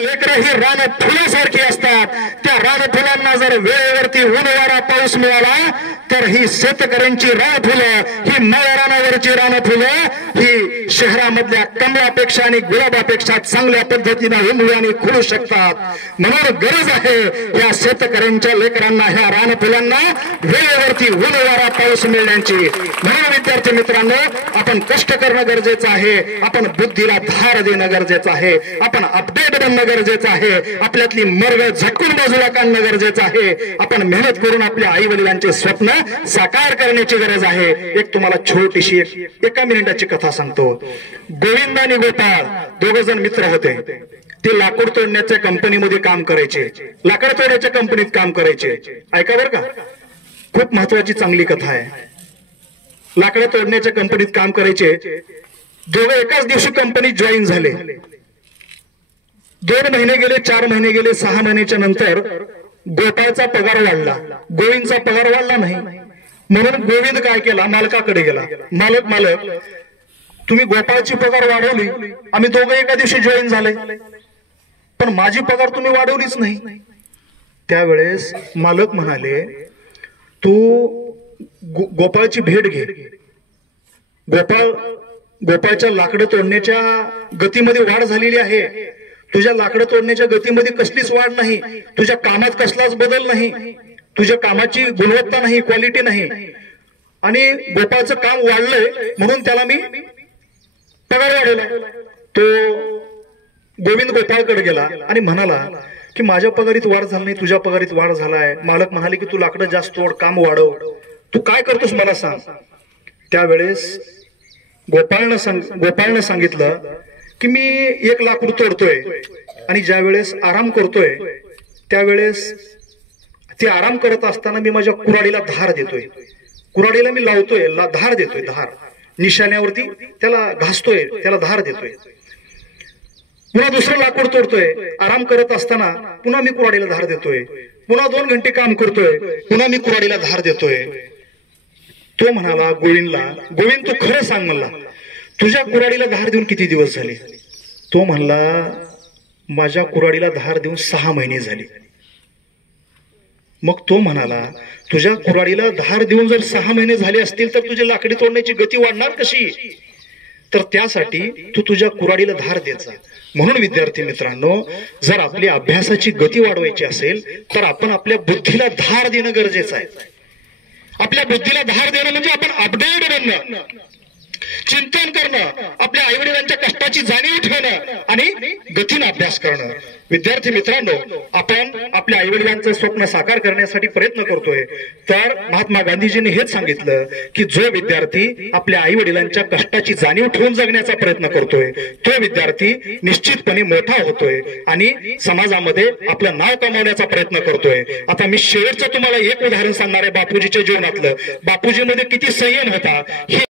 लेकरं ही रानफुलासारखी असतात. त्या रानफुलांना जर वेळेवरती ऊन वारा पाऊस मिळाला तर ही शेतकऱ्यांची रानफुलं, ही मळरानावरची रानफुलं ही शहरामधल्या कमळापेक्षा आणि गुलाबापेक्षा चांगल्या पद्धतीने हिमळू आणि खुलू शकतात. म्हणून गरज आहे या शेतकऱ्यांच्या लेकरांना, ह्या रानफुलांना वेळेवरती ऊन वारा पाऊस मिळण्याची. म्हणून विद्यार्थी मित्रांनो, आपण कष्ट करणं गरजेचं आहे, आपण बुद्धीला धार देणं गरजेचं आहे, आपण अपडेट बनणं गरजेचं आहे, आपल्यातली मर्ग झटकून बाजूला काढणं गरजेचं आहे, आपण मेहनत करून आपल्या आई वडिलांचे स्वप्न साकार करण्याची गरज आहे. एक तुम्हाला छोटीशी एका मिनिटाची कथा सांगतो. गोविंद आणि गोपाळ दोघ जण मित्र होते. ते लाकूड तोडण्याच्या कंपनीमध्ये काम करायचे, लाकड तोडण्याच्या कंपनीत काम करायचे. ऐका बरं का, खूप महत्वाची चांगली कथा आहे. लाकड तोडण्याच्या कंपनीत काम करायचे दोघे. एकाच दिवशी कंपनीत जॉईन झाले. 2 महिने गेले, 4 महिने गेले, 6 महिन्याच्या नंतर गोपाळचा पगार वाढला, गोविंदचा पगार वाढला नाही. म्हणून गोविंद काय केला, मालकाकडे गेला. मालक तुम्ही गोपाळची पगार वाढवली, आम्ही दोघं एका दिवशी जॉईन झाले, पण माझी पगार तुम्ही वाढवलीच नाही. त्यावेळेस मालक म्हणाले, तू गोपाळची भेट घे. गोपाळच्या लाकडं तोडण्याच्या गतीमध्ये वाढ झालेली आहे. तुझ्या लाकडं तोडण्याच्या गतीमध्ये कसलीच वाढ नाही, तुझ्या कामात कसलाच बदल नाही, तुझ्या कामाची गुणवत्ता नाही, क्वालिटी नाही. आणि गोपाळचं काम वाढलंय म्हणून त्याला मी पगार वाढवला. तो गोविंद गोपाळकडे गेला आणि म्हणाला की माझ्या पगारीत वाढ झाली नाही, तुझ्या पगारीत वाढ झालाय. मालक म्हणाले की तू लाकडं जास्त तोड, काम वाढव, तू काय करतोस मला सांग. त्यावेळेस गोपाळनं सांगितलं की मी 1 लाकूड तोडतोय आणि ज्या वेळेस आराम करतोय त्यावेळेस ते आराम करत असताना मी माझ्या कुऱ्हाडीला धार देतोय, कुऱ्हाडीला मी लावतोय, धार देतोय, धार निशाण्यावरती त्याला घासतोय, त्याला धार देतोय. पुन्हा दुसरं लाकूड तोडतोय, आराम करत असताना पुन्हा मी कुऱ्हाडीला धार देतोय. पुन्हा 2 घंटे काम करतोय, पुन्हा मी कुऱ्हाडीला धार देतोय. तो म्हणाला गोविंदला, गोविंद तू खरं सांग मला, तुझ्या कुऱ्हाडीला धार देऊन किती दिवस झाले. तो म्हणला माझ्या कुऱ्हाडीला धार देऊन 6 महिने झाले. मग तो म्हणाला तुझ्या कुऱ्हाडीला धार देऊन जर 6 महिने झाले असतील तर तुझी लाकडी तोडण्याची गती वाढणार कशी. तर त्यासाठी तू तुझ्या कुऱ्हाडीला धार द्यायचा. म्हणून विद्यार्थी मित्रांनो, जर आपली अभ्यासाची गती वाढवायची असेल तर आपण आपल्या बुद्धीला धार देणं गरजेचं आहे. आपल्या बुद्धीला धार देणं म्हणजे आपण अपडेट बनणं, चिंतन करणं, आपल्या आईवडिलांच्या कष्टाची जाणीव ठेवणं आणि गतीनं अभ्यास करणं. विद्यार्थी मित्रांनो, आपण आपल्या आईवडिलांचं स्वप्न साकार करण्यासाठी प्रयत्न करतोय. तर महात्मा गांधीजींनी हेच सांगितलं की जो विद्यार्थी आपल्या आईवडिलांच्या कष्टाची जाणीव ठेवून जगण्याचा प्रयत्न करतोय तो विद्यार्थी निश्चितपणे मोठा होतोय आणि समाजामध्ये आपलं नाव कमावण्याचा प्रयत्न करतोय. आता मी शेवटचं तुम्हाला एक उदाहरण सांगणार आहे बापूजीच्या जीवनातलं. बापूजीमध्ये किती संयम होता हे